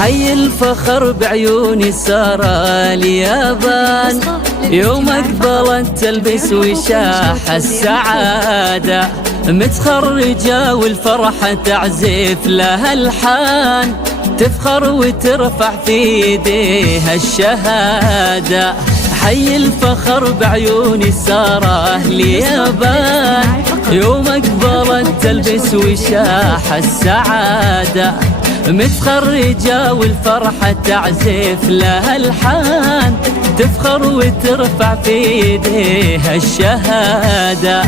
حي الفخر بعيوني سار اليابان، يوم اقبلت تلبس وشاح السعادة، متخرجة والفرحة تعزف لها الحان، تفخر وترفع في ايديها الشهادة. حي الفخر بعيوني سارة اليابان، يوم اقبلت تلبس وشاح السعادة، متخرجة والفرحة تعزف لها الحان، تفخر وترفع في ايديها الشهادة.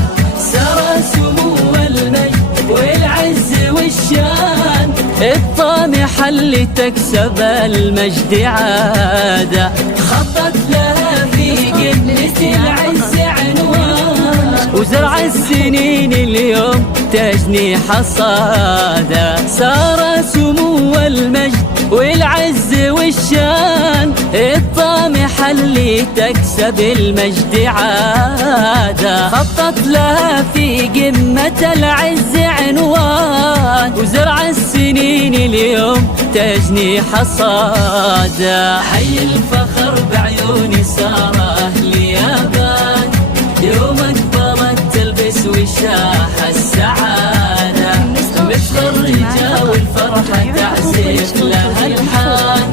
سارة سمو المجد والعز والشان، الطامحة اللي تكسب المجد عادة، خطت لها في جنة العز عنوان، وزرع السنين اليوم تجني حصاده. سارة سمو المجد والعز والشان، الطامحة اللي تكسب المجد عادة، خطت لها في قمة العز عنوان، وزرع السنين اليوم تجني حصاده. حي الفخر بعيوني سارة اليابان، يوم اقبلت تلبس وشاح السعادة، متخرجة والفرحة تعزف لها الحان،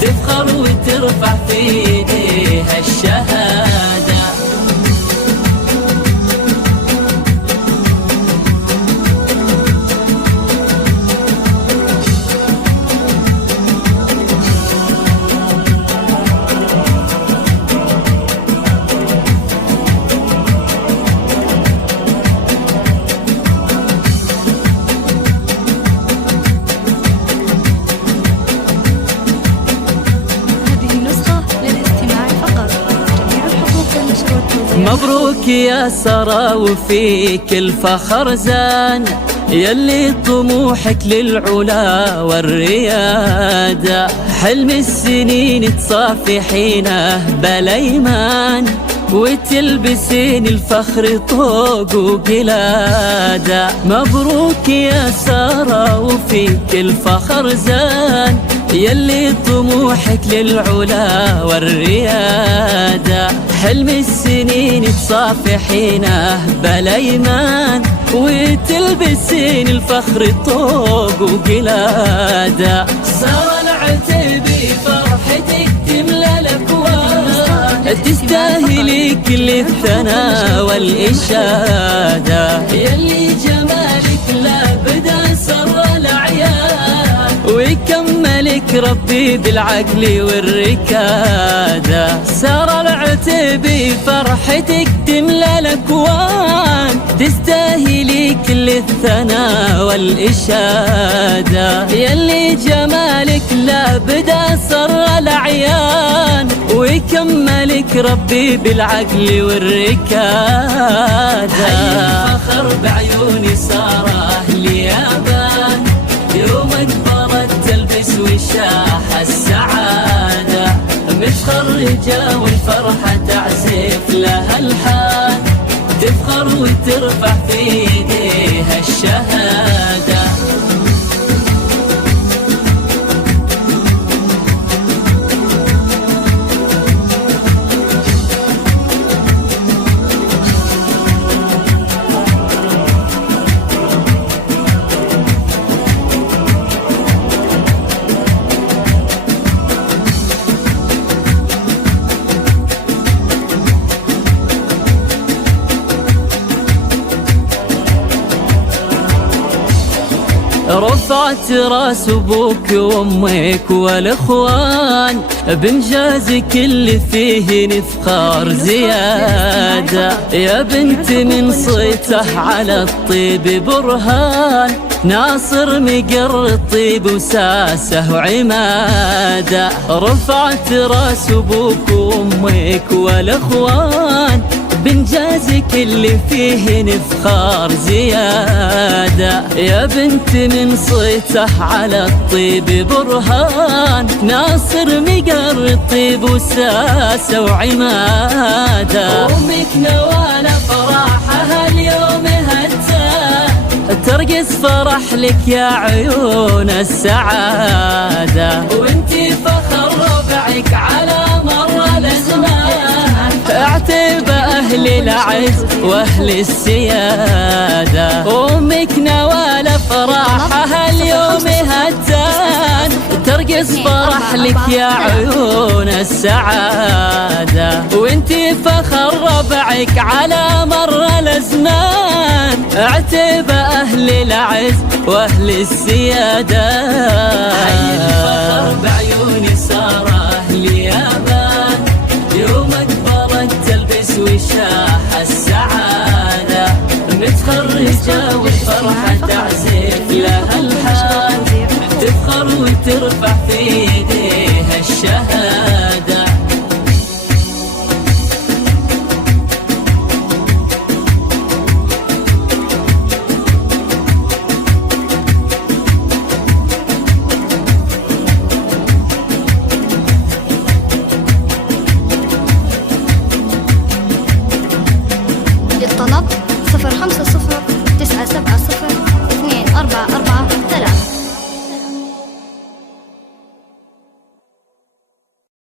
تفخر وترفع في ايديها الشهادة. مبروك يا سارة وفيك الفخر زان، يلي طموحك للعلا والريادة، حلم السنين تصافحينه بالايمان، وتلبسين الفخر طوق وقلادة. مبروك يا سارة وفيك الفخر زان، يلي طموحك للعلا والريادة، حلم السنين تصافحينه بالايمان، وتلبسين الفخر طوق وقلادة. سارة العتيبي فرحتك تملى الاكوان، تستاهلي كل الثناء والإشادة، يلي جمالك لا بدا سر الأعيان، ويكملك ربي بالعقل والركادة. سارة العتيبي فرحتك تملى الأكوان، تستاهلي كل الثناء والإشادة، يلي جمالك لا بدا سر الأعيان، ويكملك ربي بالعقل والركادة. حي الفخر بعيوني سارة اليابان، يوم اقبلت تلبس وشاح السعادة، متخرجة والفرحة تعزف لها الحان، تفخر وترفع في ايديها الشهادة. رفعت راس ابوك وامك والاخوان، بانجازك اللي فيه نفخر زياده، يا بنت من صيته على الطيب برهان، ناصر مقر الطيب وساسه وعماده. رفعت راس ابوك وامك والاخوان، بانجازك اللي فيه نفخار زيادة، يا بنت من صيته على الطيب برهان، ناصر مقر الطيب وساسة وعمادة. أمك نوال فرحها اليوم هتاه، ترقى ترقص فرح لك يا عيون السعادة، وانتي فخر ربعك على مر الأزمان. اعتب أهل العز وأهل السيادة، أمك نوال أفراحها اليوم هتان. ترقص فرح لك يا عيون السعادة، وانتي فخر ربعك على مر الأزمان. اعتب أهل العز وأهل السيادة. حي الفخر بعيون سارة أهل يابان، يوم أكبرت تلبس وشاح السعادة. متخرجة والفرحة تعزف لها الحان، تفخر وترفع في ايديها الشهادة. للطلب 050 97